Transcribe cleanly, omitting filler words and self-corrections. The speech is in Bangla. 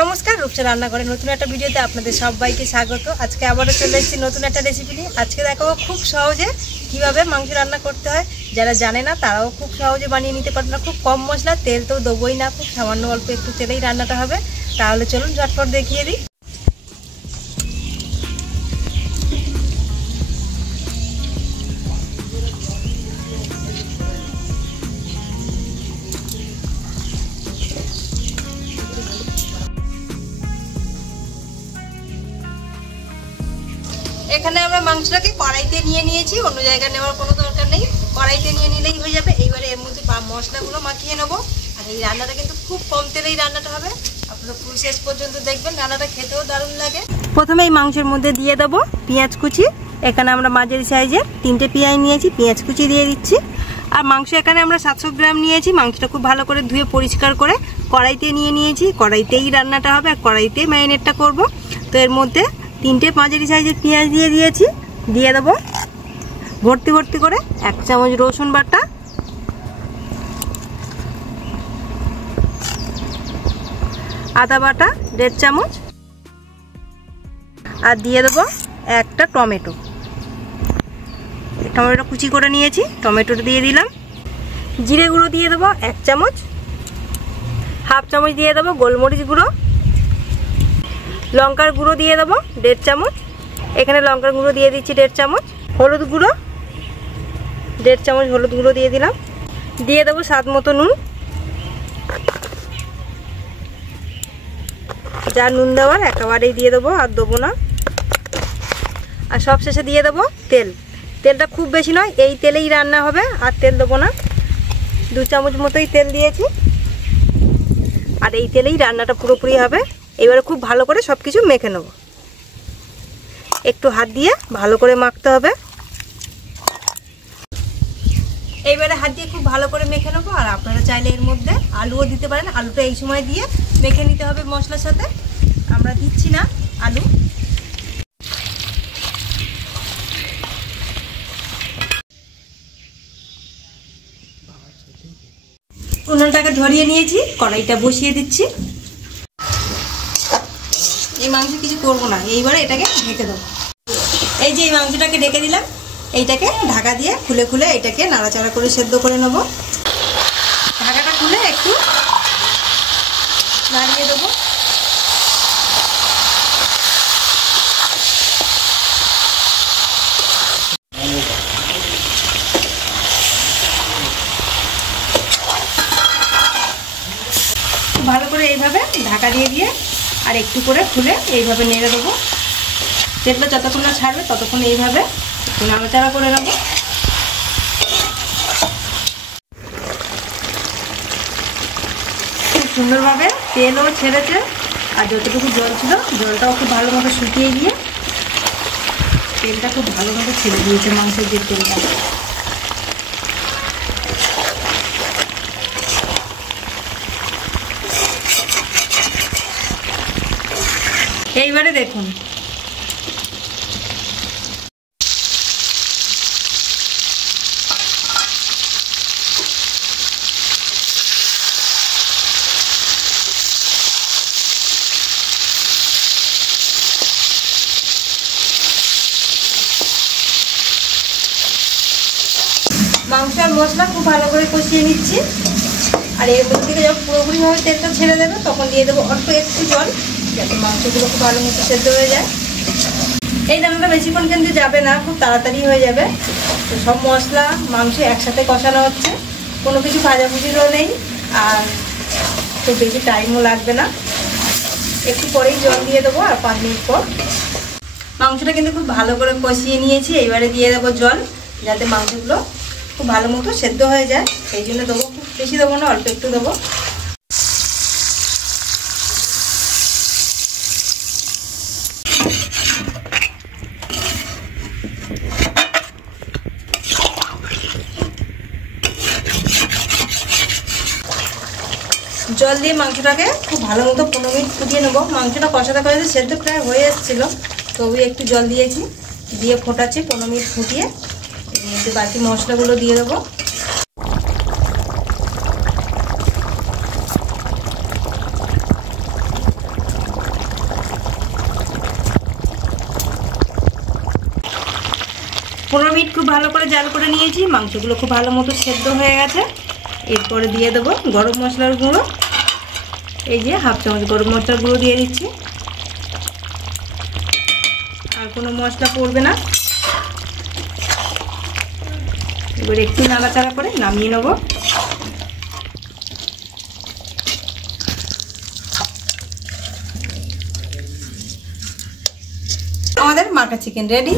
নমস্কার, রূপসা রান্নাঘরে নতুন একটা ভিডিওতে আপনাদের সবাইকে স্বাগত। আজকে আবারও চলে এসেছি নতুন একটা রেসিপি নিয়ে। আজকে দেখাবো খুব সহজে কিভাবে মাংস রান্না করতে হয়। যারা জানে না তারাও খুব সহজে বানিয়ে নিতে পারবে না। খুব কম মশলা, তেল তো দেবোই না, খুব সামান্য অল্প একটু তেলেই রান্নাটা হবে। তাহলে চলুন ঝটপট দেখিয়ে দিই। এখানে আমরা মাংসটাকে কড়াইতে নিয়ে নিয়েছি, অন্য জায়গায় নেওয়ার কোনো দরকার নেই, কড়াইতে নিয়ে নিলেই হয়ে যাবে। এইবারে এর মধ্যে মশলাগুলো মাখিয়ে নেবো। আর এই রান্নাটা কিন্তু খুব কম তেলেই রান্নাটা হবে। আপনারা পুরো শেষ পর্যন্ত দেখবেন, রান্নাটা খেতেও দারুণ লাগে। প্রথমে এই মাংসের মধ্যে দিয়ে দেবো পেঁয়াজ কুচি। এখানে আমরা মাঝারি সাইজের 3টে পেঁয়াজ নিয়েছি, পেঁয়াজ কুচি দিয়ে দিচ্ছি। আর মাংস এখানে আমরা 700 গ্রাম নিয়েছি। মাংসটা খুব ভালো করে ধুয়ে পরিষ্কার করে কড়াইতে নিয়ে নিয়েছি। কড়াইতেই রান্নাটা হবে আর কড়াইতেই ম্যারিনেটটা করব। তো এর মধ্যে 3টে মাঝারি সাইজের পেঁয়াজ দিয়ে দিয়েছি। দিয়ে দেবো ভর্তি ভর্তি করে 1 চামচ রসুন বাটা, আদা বাটা 1.5 চামচ, আর দিয়ে দেবো একটা টমেটো। টমেটো কুচি করে নিয়েছি, টমেটোটা দিয়ে দিলাম। জিরে গুঁড়ো দিয়ে দেবো 1 চামচ, হাফ চামচ দিয়ে দেবো গোলমরিচ গুঁড়ো, লঙ্কার গুঁড়ো দিয়ে দেবো 1.5 চামচ। এখানে লঙ্কার গুঁড়ো দিয়ে দিচ্ছি 1.5 চামচ। হলুদ গুঁড়ো 1.5 চামচ হলুদ গুঁড়ো দিয়ে দিলাম। দিয়ে দেবো স্বাদ মতো নুন, যা নুন দেওয়ার একেবারেই দিয়ে দেবো, আর দেবো না। আর সব শেষে দিয়ে দেবো তেল। তেলটা খুব বেশি নয়, এই তেলেই রান্না হবে, আর তেল দেবো না। 2 চামচ মতোই তেল দিয়েছি, আর এই তেলেই রান্নাটা পুরোপুরি হবে। এবারে খুব ভালো করে সব কিছু মেখে নেব। একটু হাত দিয়ে ভালো করে মাখতে হবে। এইবারে হাত দিয়ে খুব ভালো করে মেখে নেবো। আর আপনারা চাইলে এর মধ্যে আলুও দিতে পারেন। আলুটা এই সময় দিয়ে মেখে নিতে হবে মশলার সাথে। আমরা দিচ্ছি না আলু। উনুনটাকে ধরিয়ে নিয়েছি, কড়াইটা বসিয়ে দিচ্ছি। এই মাংস কিছু করবো না, এইবারে এটাকে ঢেকে দেবো। এই যে এই মাংসটাকে ঢেকে দিলাম, এইটাকে ঢাকা দিয়ে খুলে খুলে এটাকে নাড়াচাড়া করে সেদ্ধ করে নেব। ঢাকাটা খুলে একটু নাড়িয়ে দেবো। ভালো করে এইভাবে ঢাকা দিয়ে দিয়ে আর একটু করে খুলে এইভাবে নেড়ে দেবো। তেলটা যতক্ষণ না ছাড়বে ততক্ষণ এইভাবে একটু নাড়াচাড়া করে নেবো। খুব সুন্দরভাবে তেলও ছেড়েছে, আর যতটুকু জল ছিল জলটাও খুব ভালো মতো শুকিয়ে গিয়ে তেলটা খুব ভালোভাবে ছেড়ে দিয়েছে মাংসের যে তেলটা। এইবারে দেখুন মাংস আর মশলা খুব ভালো করে কষিয়ে নিচ্ছি। আর এর মধ্যে থেকে যখন পুরোপুরিভাবে তেলটা ছেড়ে দেবে তখন দিয়ে দেবো অল্প একটু জল, যাতে মাংসগুলো খুব ভালো মতো সেদ্ধ হয়ে যায়। এই রান্নাটা বেশিক্ষণ কিন্তু যাবে না, খুব তাড়াতাড়ি হয়ে যাবে। তো সব মশলা মাংস একসাথে কষানো হচ্ছে, কোনো কিছু ভাজাভুজিরও নেই, আর খুব বেশি টাইমও লাগবে না। একটু পরেই জল দিয়ে দেবো, আর 5 মিনিট পর। মাংসটা কিন্তু খুব ভালো করে কষিয়ে নিয়েছি। এইবারে দিয়ে দেবো জল, যাতে মাংসগুলো খুব ভালো মতো সেদ্ধ হয়ে যায়। সেই জন্য দেবো, খুব বেশি দেবো না, অল্প একটু দেবো। জল দিয়ে মাংসটাকে খুব ভালো মতো 15 মিনিট ফুটিয়ে নেবো। মাংসটা কষাতে কষাতে সেদ্ধ প্রায় হয়ে এসেছিল, তবুই একটু জল দিয়েছি, দিয়ে ফোটাচ্ছি। 15 মিনিট ফুটিয়ে এর মধ্যে বাকি মশলাগুলো দিয়ে দেবো। 15 মিনিট খুব ভালো করে জাল করে নিয়েছি, মাংসগুলো খুব ভালো মতো সেদ্ধ হয়ে গেছে। এরপরে দিয়ে দেবো গরম মশলার গুঁড়ো, এই যে 1/2 চামচ গরম মশলার গুঁড়ো দিয়ে দিচ্ছি, আর কোনো মশলা পড়বে না। এবার একটু নাড়াচাড়া করে নামিয়ে নেব। আমাদের মাখা চিকেন রেডি।